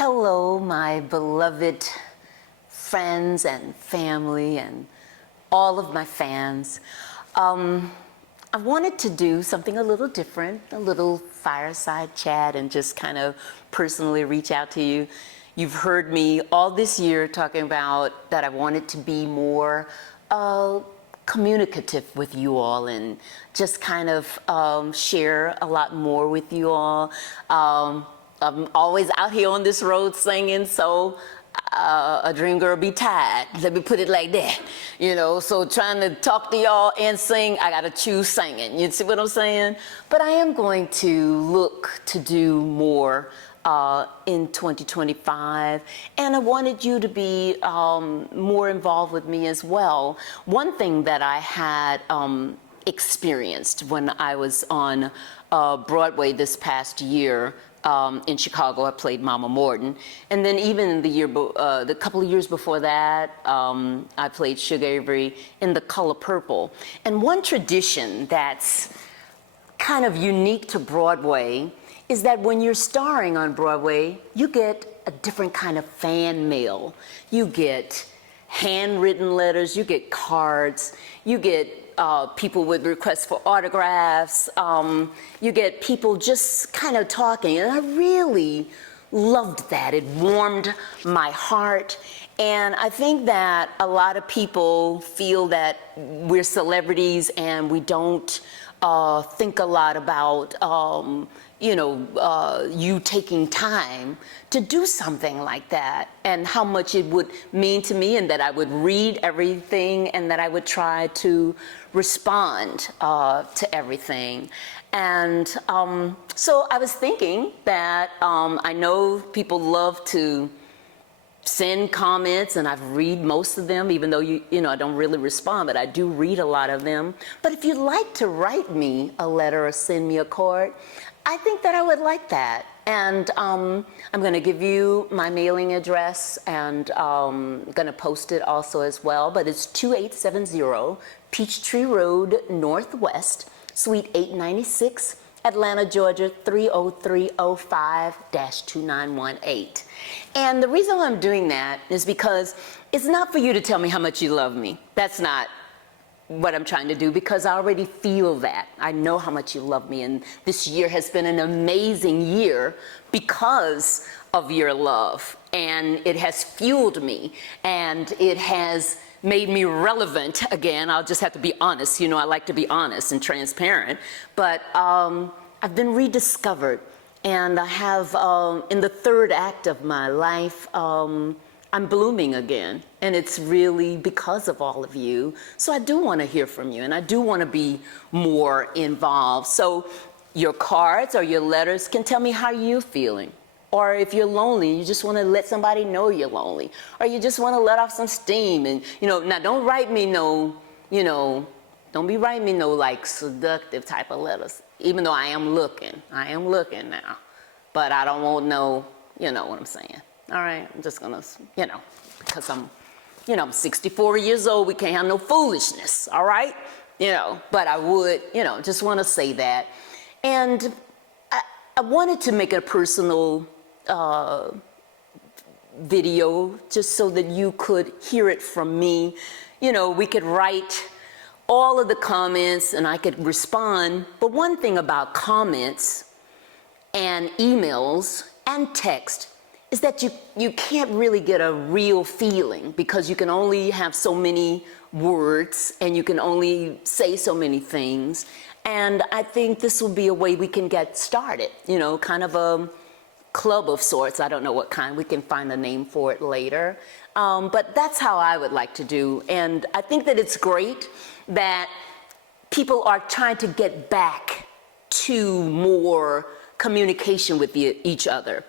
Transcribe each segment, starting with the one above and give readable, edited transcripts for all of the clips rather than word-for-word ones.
Hello, my beloved friends and family and all of my fans. I wanted to do something a little different, a little fireside chat, and just kind of personally reach out to you. You've heard me all this year talking about that I wanted to be more communicative with you all and just kind of share a lot more with you all. I'm always out here on this road singing, so a dream girl be tired. Let me put it like that, you know. So trying to talk to y'all and sing, I gotta choose singing. You see what I'm saying? But I am going to look to do more in 2025, and I wanted you to be more involved with me as well. One thing that I had experienced when I was on Broadway this past year. In Chicago, I played Mama Morton, and then even the couple of years before that, I played Sugar Avery in The Color Purple. And one tradition that's kind of unique to Broadway is that when you're starring on Broadway, you get a different kind of fan mail. You get handwritten letters, you get cards, you get people with requests for autographs, you get people just kind of talking, and I really loved that. It warmed my heart, and I think that a lot of people feel that we're celebrities and we don't think a lot about you taking time to do something like that, and how much it would mean to me, and that I would read everything and that I would try to respond to everything. And so I was thinking that I know people love to send comments, and I've read most of them, even though I don't really respond, but I do read a lot of them. But if you'd like to write me a letter or send me a card, I think that I would like that. And I'm going to give you my mailing address, and I'm going to post it also as well. But it's 2870 Peachtree Road Northwest, Suite 896, Atlanta, Georgia 30305-2918. And the reason why I'm doing that is because it's not for you to tell me how much you love me. That's not what I'm trying to do, because I already feel that. I know how much you love me, and this year has been an amazing year because of your love, and it has fueled me, and it has made me relevant again. I'll just have to be honest. I like to be honest and transparent, but I've been rediscovered, and I have, in the third act of my life, I'm blooming again, and it's really because of all of you. So I do want to hear from you, and I do want to be more involved. So your cards or your letters can tell me how you're feeling. Or if you're lonely, you just want to let somebody know you're lonely. Or you just want to let off some steam. And, now don't write me don't be writing me no like seductive type of letters. Even though I am looking now. But I don't want no, you know what I'm saying. All right, I'm just gonna, because I'm 64 years old, we can't have no foolishness, all right? But I would, just want to say that. And I wanted to make a personal video just so that you could hear it from me. We could write all of the comments and I could respond. But one thing about comments and emails and text is that you can't really get a real feeling, because you can only have so many words and you can only say so many things. And I think this will be a way we can get started, kind of a club of sorts. I don't know what kind. We can find a name for it later. But that's how I would like to do. And I think that it's great that people are trying to get back to more communication with each other.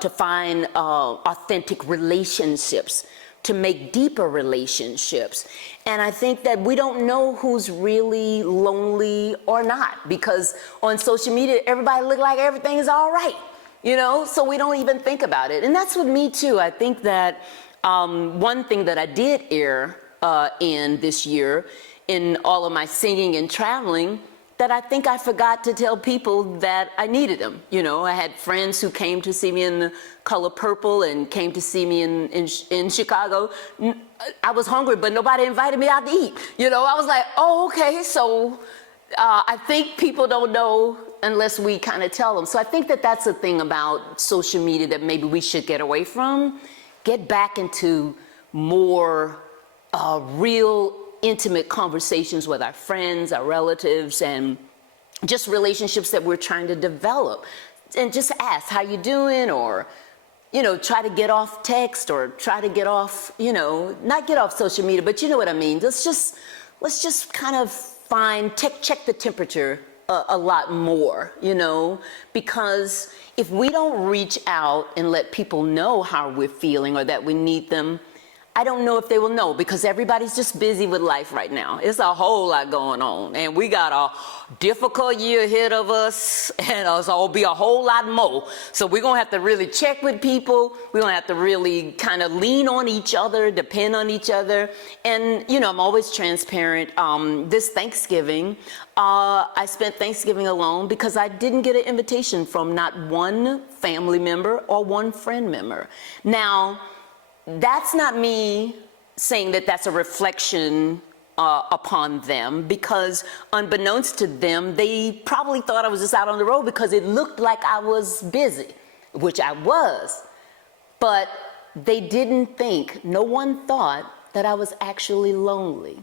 To find authentic relationships, to make deeper relationships. And I think that we don't know who's really lonely or not, because on social media, everybody look like everything is all right, so we don't even think about it. And that's with me too. I think that one thing that I did err in this year, in all of my singing and traveling, that I think I forgot to tell people that I needed them. You know, I had friends who came to see me in the color purple and came to see me in Chicago. I was hungry, but nobody invited me out to eat. You know, I was like, oh, okay. So I think people don't know unless we kind of tell them. So I think that that's the thing about social media that maybe we should get away from. Get back into more real intimate conversations with our friends, our relatives, and just relationships that we're trying to develop. And just ask, how you doing? Or, you know, try to get off text, or try to get off, you know, not get off social media, but you know what I mean. Let's just kind of check the temperature a lot more, you know, because if we don't reach out and let people know how we're feeling or that we need them, I don't know if they will know, because everybody's just busy with life right now. It's a whole lot going on, and we got a difficult year ahead of us, and it'll be a whole lot more. So we're gonna have to really check with people. We're gonna have to really kind of lean on each other, depend on each other. And you know, I'm always transparent. This Thanksgiving, I spent Thanksgiving alone because I didn't get an invitation from not one family member or one friend member. Now, that's not me saying that that's a reflection upon them, because unbeknownst to them, they probably thought I was just out on the road because it looked like I was busy, which I was. But they didn't think, no one thought that I was actually lonely.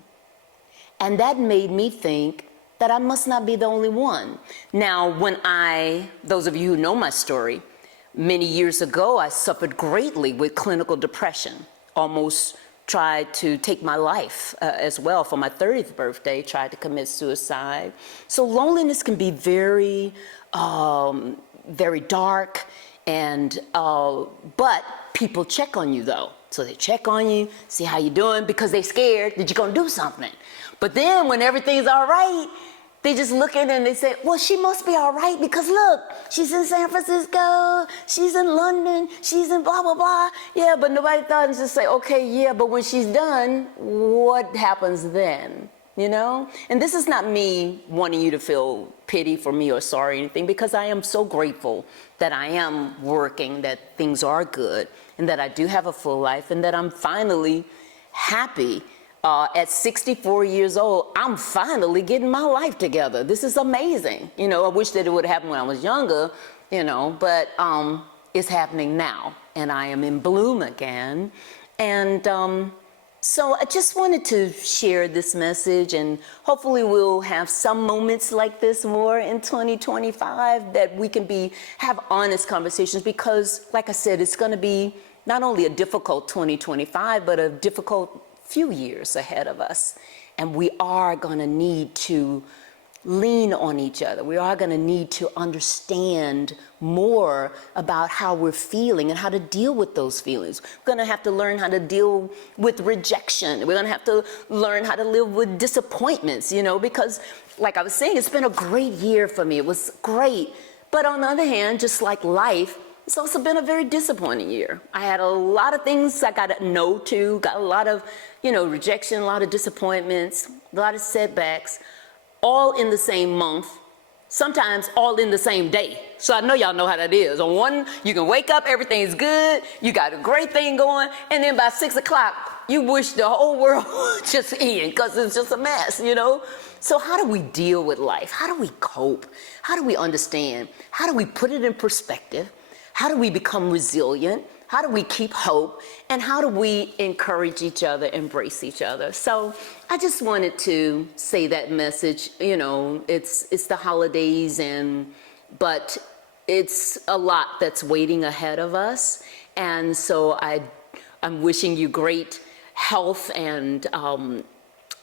And that made me think that I must not be the only one. Now, those of you who know my story, many years ago, I suffered greatly with clinical depression, almost tried to take my life as well. For my 30th birthday, tried to commit suicide. So loneliness can be very, very dark, and but people check on you though. So they check on you, see how you're doing, because they're scared that you're gonna do something. But then when everything's all right, they just look at it and they say, well, she must be all right because look, she's in San Francisco, she's in London, she's in blah, blah, blah. Yeah, but nobody thought to just say, okay, yeah, but when she's done, what happens then? You know? And this is not me wanting you to feel pity for me or sorry or anything, because I am so grateful that I am working, that things are good, and that I do have a full life, and that I'm finally happy. At 64 years old, I'm finally getting my life together. This is amazing. You know, I wish that it would have happened when I was younger, you know, but it's happening now, and I am in bloom again. And so I just wanted to share this message, and hopefully we'll have some moments like this more in 2025 that we can have honest conversations, because like I said, it's going to be not only a difficult 2025, but a difficult few years ahead of us, and we are going to need to lean on each other. We are going to need to understand more about how we're feeling and how to deal with those feelings. We're going to have to learn how to deal with rejection. We're going to have to learn how to live with disappointments, you know, because like I was saying, it's been a great year for me. It was great. But on the other hand, just like life, it's also been a very disappointing year. I had a lot of things I got a no to, got a lot of, you know, rejection, a lot of disappointments, a lot of setbacks, all in the same month, sometimes all in the same day. So I know y'all know how that is. On one, you can wake up, everything's good, you got a great thing going, and then by 6 o'clock, you wish the whole world just end, because it's just a mess, you know? So how do we deal with life? How do we cope? How do we understand? How do we put it in perspective? How do we become resilient? How do we keep hope? And how do we encourage each other, embrace each other? So I just wanted to say that message. You know, it's the holidays, but it's a lot that's waiting ahead of us. And so I'm wishing you great health, and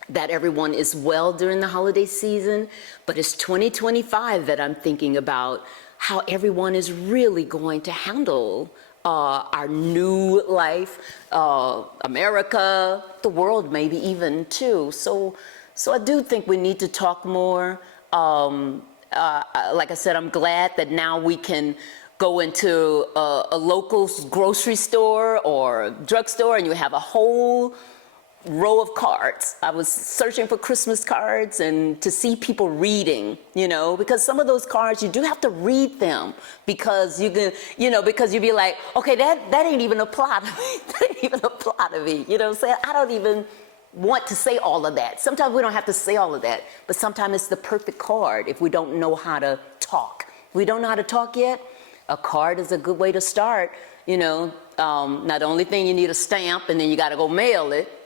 that everyone is well during the holiday season. But it's 2025 that I'm thinking about, how everyone is really going to handle our new life, America, the world maybe even too. So I do think we need to talk more. Like I said, I'm glad that now we can go into a local grocery store or drugstore, and you have a whole row of cards. I was searching for Christmas cards and to see people reading, you know, because some of those cards, you do have to read them because you can, you know, because you'd be like, okay, that ain't even apply to me. That ain't even apply to me. You know what I'm saying? I don't even want to say all of that. Sometimes we don't have to say all of that, but sometimes it's the perfect card if we don't know how to talk. If we don't know how to talk yet, a card is a good way to start, you know. Now the only thing you need a stamp and then you got to go mail it.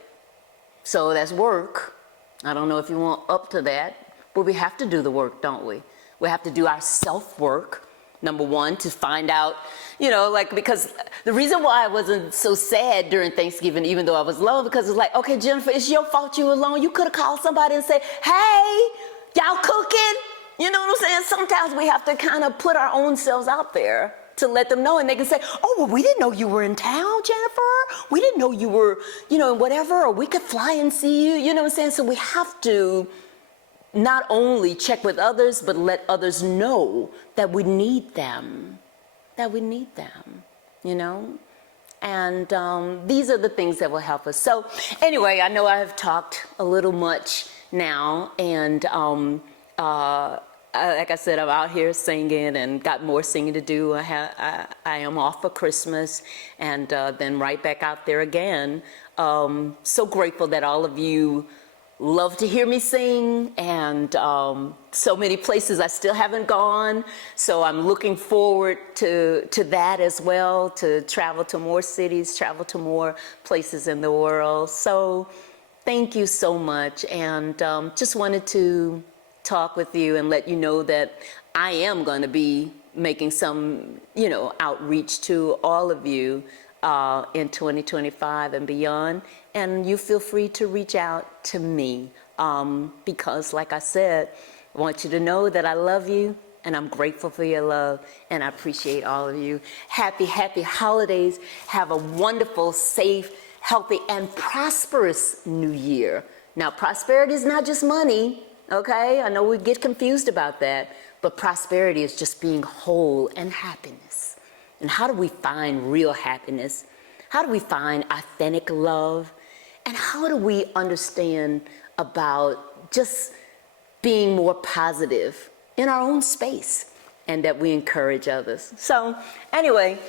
So that's work. I don't know if you want up to that, but we have to do the work, don't we? We have to do our self-work, number one, to find out, you know, like, because the reason why I wasn't so sad during Thanksgiving, even though I was alone, because it's like, okay, Jennifer, it's your fault you were alone. You could have called somebody and said, hey, y'all cooking? You know what I'm saying? Sometimes we have to kind of put our own selves out there to let them know, and they can say, oh, well, we didn't know you were in town, Jennifer. We didn't know you were, you know, whatever, or we could fly and see you, you know what I'm saying? So we have to not only check with others, but let others know that we need them, you know? And these are the things that will help us. So anyway, I know I have talked a little much now, and like I said, I'm out here singing and got more singing to do. I am off for Christmas and then right back out there again. So grateful that all of you love to hear me sing, and so many places I still haven't gone. So I'm looking forward to that as well, to travel to more cities, travel to more places in the world. So thank you so much, and just wanted to talk with you and let you know that I am going to be making some, you know, outreach to all of you in 2025 and beyond. And you feel free to reach out to me because, like I said, I want you to know that I love you and I'm grateful for your love and I appreciate all of you. Happy, happy holidays. Have a wonderful, safe, healthy, and prosperous new year. Now, prosperity is not just money. Okay, I know we get confused about that, but prosperity is just being whole and happiness. And how do we find real happiness? How do we find authentic love? And how do we understand about just being more positive in our own space and that we encourage others? So anyway,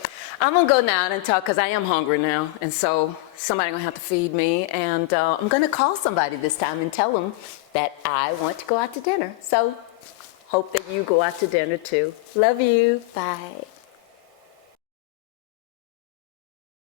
I'm gonna go now and talk because I am hungry now. And so somebody's gonna have to feed me. And I'm gonna call somebody this time and tell them that I want to go out to dinner. So hope that you go out to dinner too. Love you. Bye.